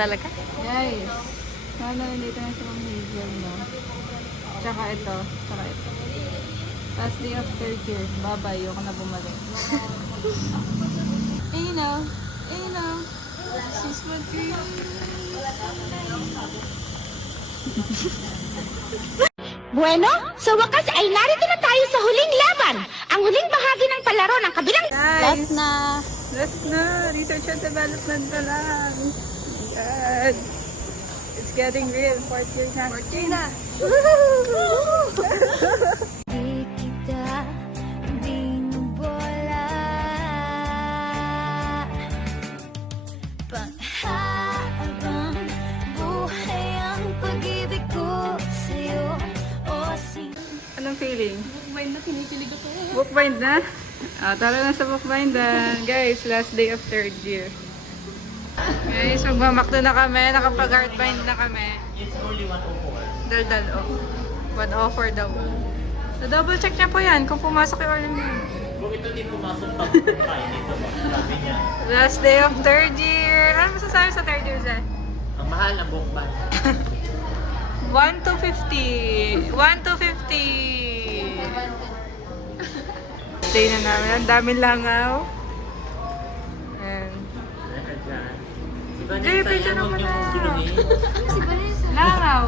Talaga? Guys, nandito na si Ma'am Hazel, no? Tsaka ito. Last day of third year. Bye-bye, yung na bumalik. You know. This is what we Bueno, sa wakas ay narito na tayo sa huling laban. Ang huling bahagi ng palaro ng kabilang... Guys, na. last na. Research and development na lang. God. It's getting real. Fourth year na. Di kita binubola. Panghabang buhay ang pag-ibig ko sa'yo. Anong feeling? Bookbind na, kinikilig ako. Bookbind na? Tara na sa bookbindan. Guys, last day of third year. Guys, magmamakdo na kami. Nakapag-hardbind na kami. It's only 104. Daldal, oh. 104 daw. So, double check niya po yan kung pumasok yung order niya. Kung ito di pumasok pa, kain ito ba? Sabi niya. Last day of third year. Ano masasabi sa third year, Zay? Ang mahal ng bukban. 1 to 50. 1 to 50. Day na namin. Ang daming langaw. And... Si Jay, Vanessa, picture yan, huwag naman niyo na. guluhin. Langaw.